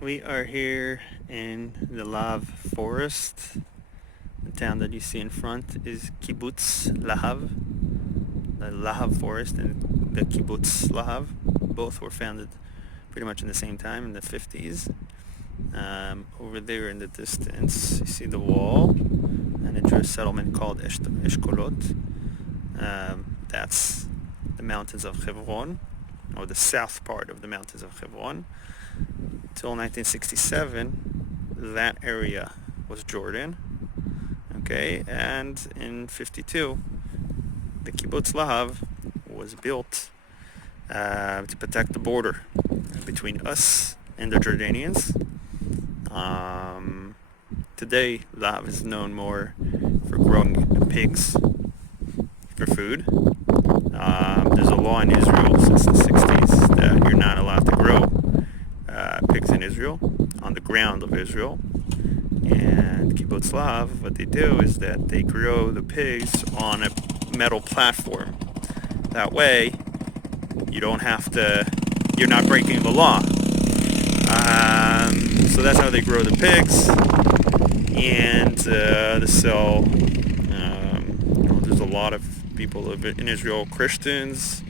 We are here in the Lahav Forest. The town that you see in front is Kibbutz Lahav. The Lahav Forest and the Kibbutz Lahav both were founded pretty much in the same time in the 50s. Over there in the distance, you see the wall and a Jewish settlement called Eshkolot. That's the mountains of Hebron, or the south part of the mountains of Hebron. Till 1967, that area was Jordan. Okay, and in 52, the Kibbutz Lahav was built to protect the border between us and the Jordanians. Today, Lahav is known more for growing pigs for food. There's a law in Israel since the 60s that you're not allowed to grow pigs in Israel, on the ground of Israel. And Kibbutz Lahav, what they do is that they grow the pigs on a metal platform. That way, you don't have to, you're not breaking the law. So that's how they grow the pigs. And they sell, there's a lot of people in Israel, Christians,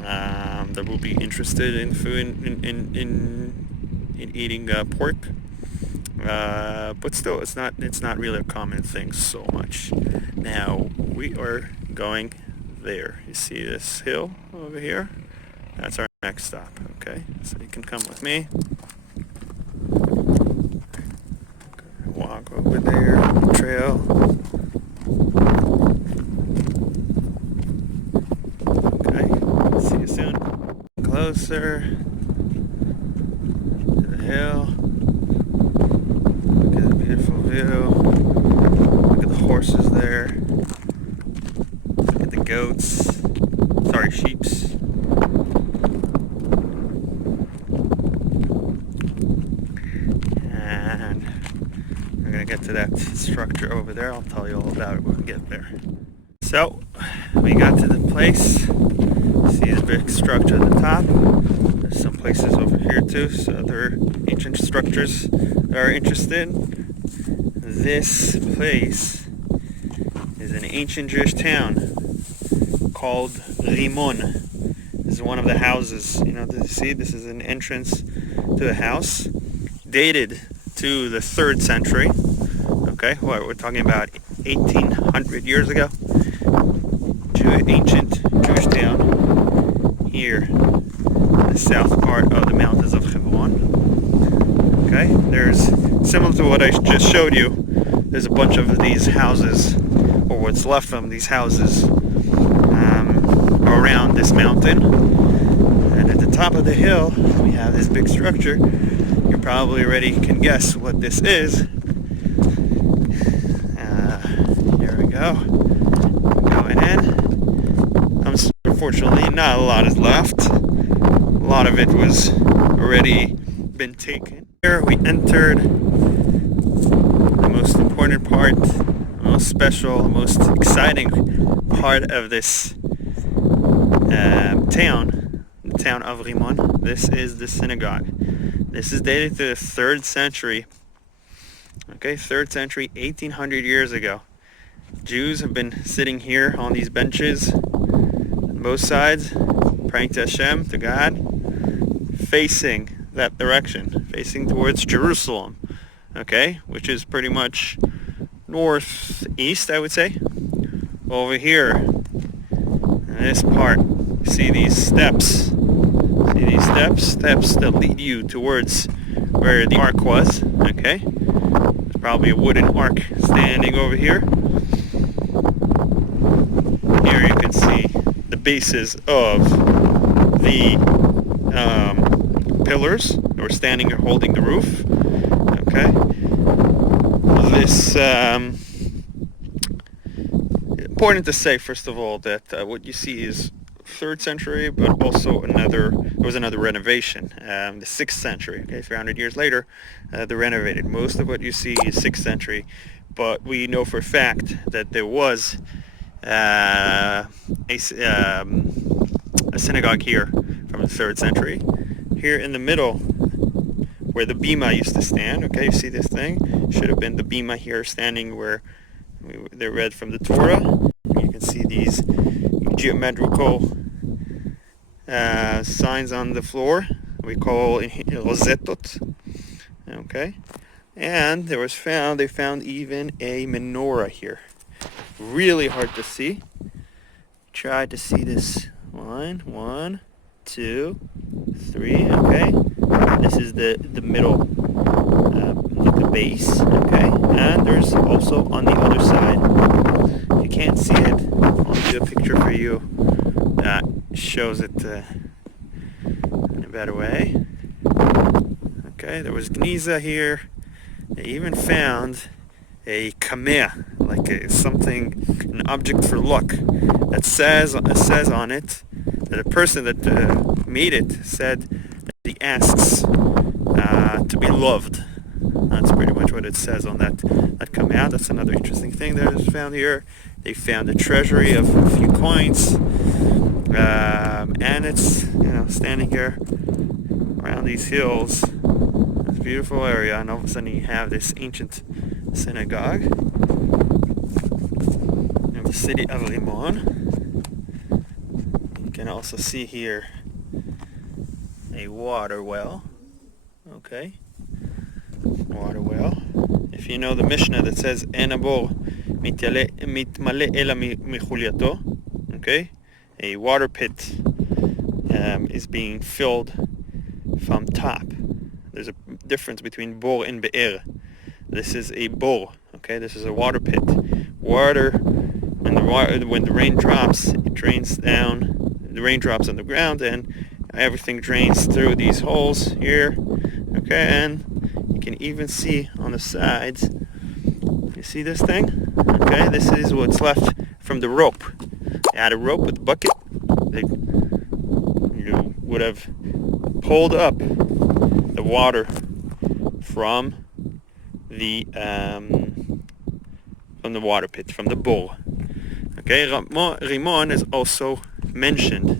that will be interested in food, in eating pork. But still, it's not really a common thing so much. Now we are going there. You see this hill over here? That's our next stop. Okay, so you can come with me. Walk over there on the trail. Okay, see you soon. Closer to the hill. Look at the beautiful view. Look at the horses there. Look at the goats. Sorry, sheeps. And we're gonna get to that structure over there. I'll tell you all about it when we get there. So we got to the place. See the big structure at the top. There's some places over here too, so there are ancient structures that are interested. This place is an ancient Jewish town called Rimon. This is one of the houses. See, this is an entrance to a house dated to the 3rd century. Okay, what we're talking about 1800 years ago. Ancient Jewish town here in the south part of the mountains of Hebron. Okay, there's, similar to what I just showed you, there's a bunch of these houses, or what's left from these houses, around this mountain. And at the top of the hill, we have this big structure. You probably already can guess what this is. Here we go. Going in. Unfortunately, not a lot is left. A lot of it was already been taken. Here we entered the most important part, the most special, the most exciting part of this town, the town of Rimon. This is the synagogue. This is dated to the 3rd century. Okay, 3rd century, 1800 years ago. Jews have been sitting here on these benches on both sides, praying to Hashem, to God, facing that direction, facing towards Jerusalem, okay, which is pretty much northeast, I would say. Over here, in this part, you see these steps. See these steps that lead you towards where the ark was, okay? There's probably a wooden ark standing over here. Here you can see the bases of the pillars that were standing or holding the roof. Okay. This important to say, first of all, that what you see is 3rd century, but also there was another renovation, the 6th century. Okay, 300 years later, they renovated. Most of what you see is 6th century, but we know for a fact that there was a synagogue here from the 3rd century. Here in the middle, where the bima used to stand. Okay, you see this thing? Should have been the bima here standing where they read from the Torah. You can see these geometrical signs on the floor. We call rosetot. Okay, and they found even a menorah here. Really hard to see. Try to see this line. 1, 2, 3. Okay, this is the middle, the base. Okay, and there's also on the other side. If you can't see it, I'll do a picture for you that shows it in a better way. Okay, there was Gniza here. They even found a kameh, like an object for luck, that says on it that a person that made it said that he asks to be loved. That's pretty much what it says on that kameh. That's another interesting thing that was found here. They found a treasury of a few coins, and it's standing here around these hills. It's a beautiful area, and all of a sudden you have this ancient synagogue in the city of Rimon. You can also see here a water well. Okay, water well. If you know the Mishnah that says "En abor mitmale ela michulyato," okay, a water pit is being filled from top. There's a difference between bor and be'er. This is a bor. Okay, this is a water pit. Water, when the rain drops, it drains down. The rain drops on the ground, and everything drains through these holes here. Okay, and you can even see on the sides. You see this thing? Okay, this is what's left from the rope. They had a rope with a bucket. You would have pulled up the water from the water pit, from the bor. Okay, Rimon is also mentioned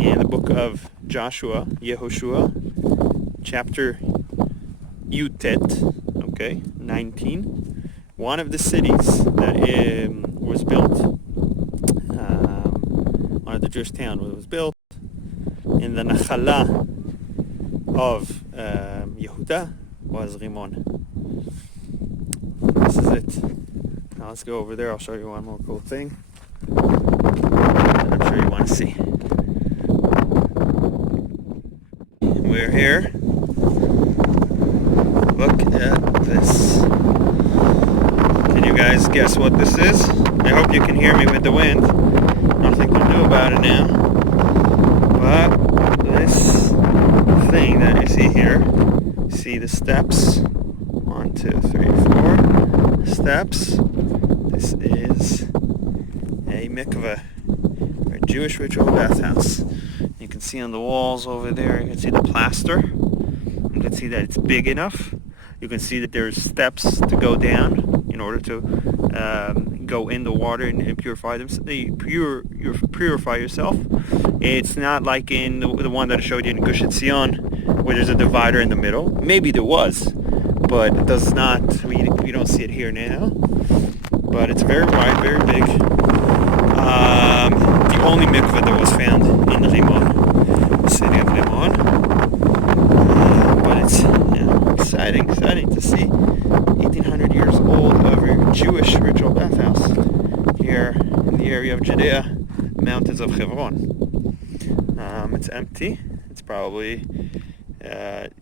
in the book of Joshua, Yehoshua, chapter Yutet, okay, 19. One of the cities that was built, one of the Jewish towns was built in the Nachala of Yehuda was Rimon. This is it. Now let's go over there. I'll show you one more cool thing that I'm sure you want to see. We're here. Look at this. Can you guys guess what this is? I hope you can hear me with the wind. Nothing to do about it now. But this thing that you see here, see the steps? 1, 2, 3, 4 steps. This is a mikveh, or a Jewish ritual bathhouse. You can see on the walls over there, you can see the plaster. You can see that it's big enough. You can see that there's steps to go down in order to go in the water and purify yourself. It's not like in the one that I showed you in Gush Etzion, where there's a divider in the middle. Maybe there was, but it does not. We don't see it here now. But it's very wide, very big. The only mikveh that was found in Rimon, the city of Rimon. But it's exciting to see 1,800 years old of a Jewish ritual bathhouse here in the area of Judea, mountains of Hebron. It's empty. It's probably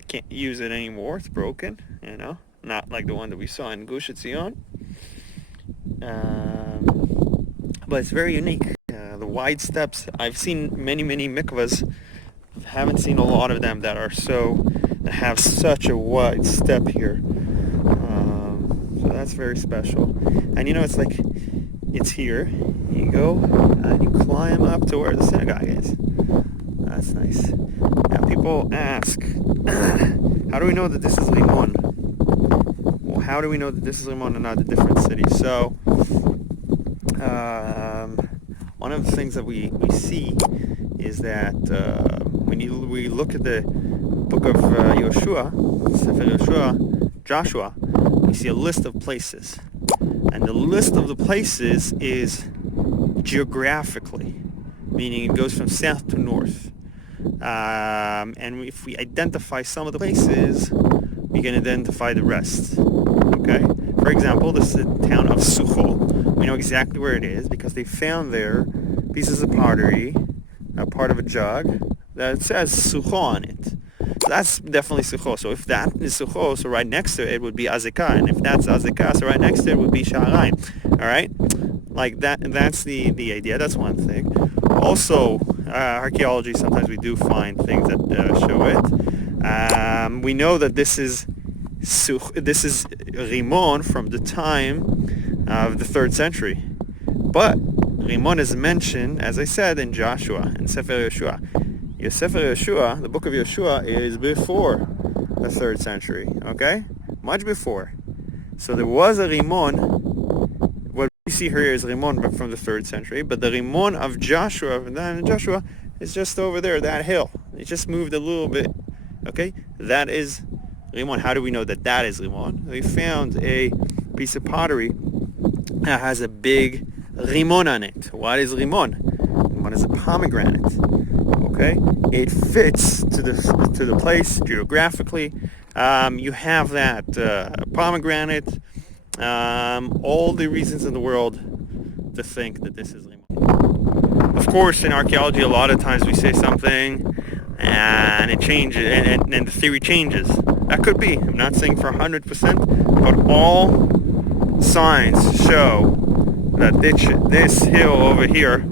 can't use it anymore. It's broken. Not like the one that we saw in Gush Etzion. But it's very unique. The wide steps. I've seen many mikvahs. Haven't seen a lot of them that have such a wide step here. So that's very special. And it's here. You go and you climb up to where the synagogue is. That's nice. Now people ask, how do we know that this is Rimon? Well, how do we know that this is Rimon and not a different city? So, one of the things that we see is that when we look at the book of Yoshua, Sefer Joshua, we see a list of places. And the list of the places is geographically, meaning it goes from south to north. And if we identify some of the places, we can identify the rest. Okay? For example, this is the town of Sucho. We know exactly where it is because they found there pieces of pottery, a part of a jug, that says Sucho on it. So that's definitely Sucho. So if that is Sucho, so right next to it would be Azekah. And if that's Azekah, so right next to it would be Sha'arayim. Alright? Like that, and that's the idea. That's one thing. Also, archaeology, sometimes we do find things that show it. We know that this is Rimon from the time of the 3rd century. But Rimon is mentioned, as I said, in Joshua, in Sefer Yeshua. Sefer Yeshua, the book of Yeshua, is before the 3rd century, okay? Much before. So there was a Rimon. What we see here is Rimon from the 3rd century, but the Rimon of Joshua, is just over there, that hill. It just moved a little bit, okay? That is Rimon. How do we know that that is Rimon? We found a piece of pottery that has a big Rimon on it. What is Rimon? Rimon is a pomegranate. Okay, it fits to the place geographically. You have that pomegranate. All the reasons in the world to think that this is Rimon. Of course, in archaeology, a lot of times we say something and it changes, and the theory changes. That could be. I'm not saying for 100%, but all signs show that this hill over here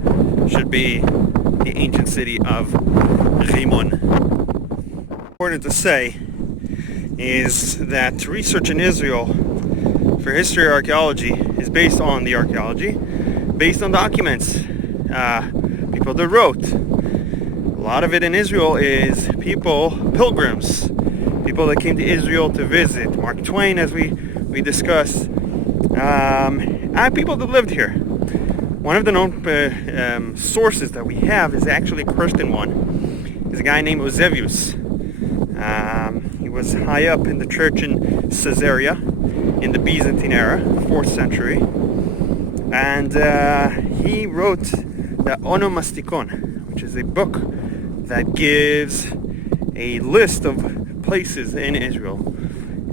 should be the ancient city of Rimon. Important to say is that research in Israel for history or archaeology is based on the archaeology, based on documents, people that wrote. A lot of it in Israel is pilgrims, people that came to Israel to visit. Mark Twain, as we discussed, and people that lived here. One of the known sources that we have is actually a Christian one. It's a guy named Eusebius. He was high up in the church in Caesarea in the Byzantine era, 4th century. And he wrote the Onomasticon, which is a book that gives a list of places in Israel.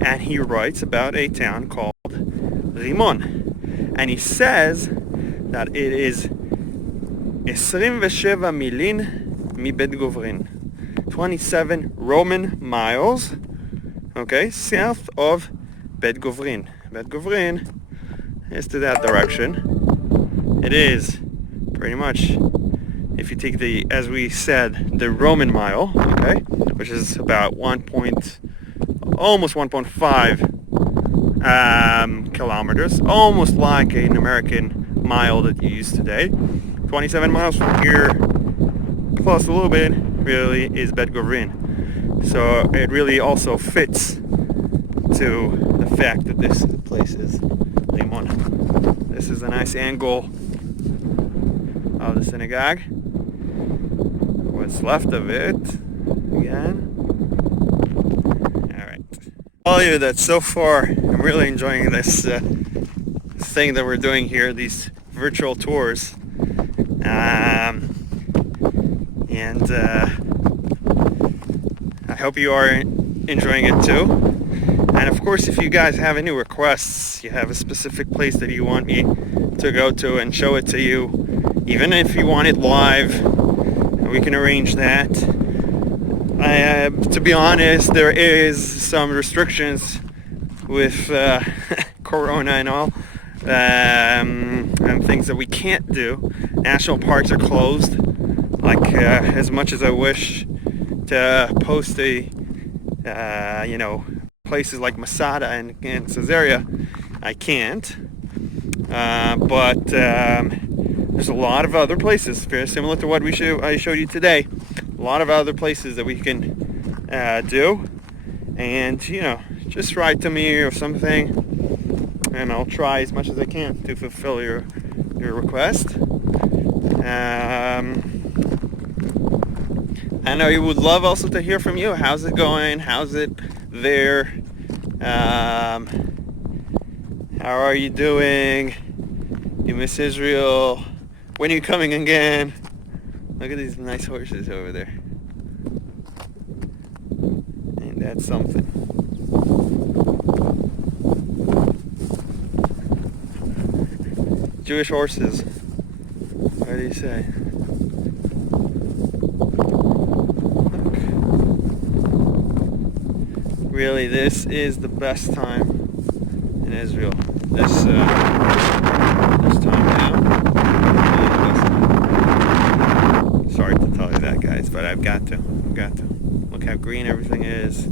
And he writes about a town called Rimon. And he says that it is 27 milin mi Bet Govrin, 27 Roman miles, okay, south of Bet Govrin. Bet Govrin is to that direction. It is pretty much, if you take as we said, the Roman mile, okay, which is about almost 1.5 kilometers, almost like an American mile that you use today. 27 miles from here, plus a little bit, really is Bet Govrin. So it really also fits to the fact that this place is Rimon. This is a nice angle of the synagogue. What's left of it, again. Alright. All of you that so far, I'm really enjoying this thing that we're doing here, these virtual tours. And I hope you are enjoying it too. And of course, if you guys have any requests, you have a specific place that you want me to go to and show it to you, even if you want it live, we can arrange that. To be honest, there is some restrictions with Corona and all, and things that we can't do. National parks are closed. Like as much as I wish to post places like Masada and Caesarea, I can't. But there's a lot of other places, very similar to what I showed you today. A lot of other places that we can do, and just write to me or something, and I'll try as much as I can to fulfill your request. I know you would love also to hear from you. How's it going? How's it there. How are you doing? You miss Israel? When are you coming again? Look at these nice horses over there. And that's something. Jewish horses. What do you say? Look. Really, this is the best time in Israel. This time now. Sorry to tell you that, guys, but I've got to. Look how green everything is.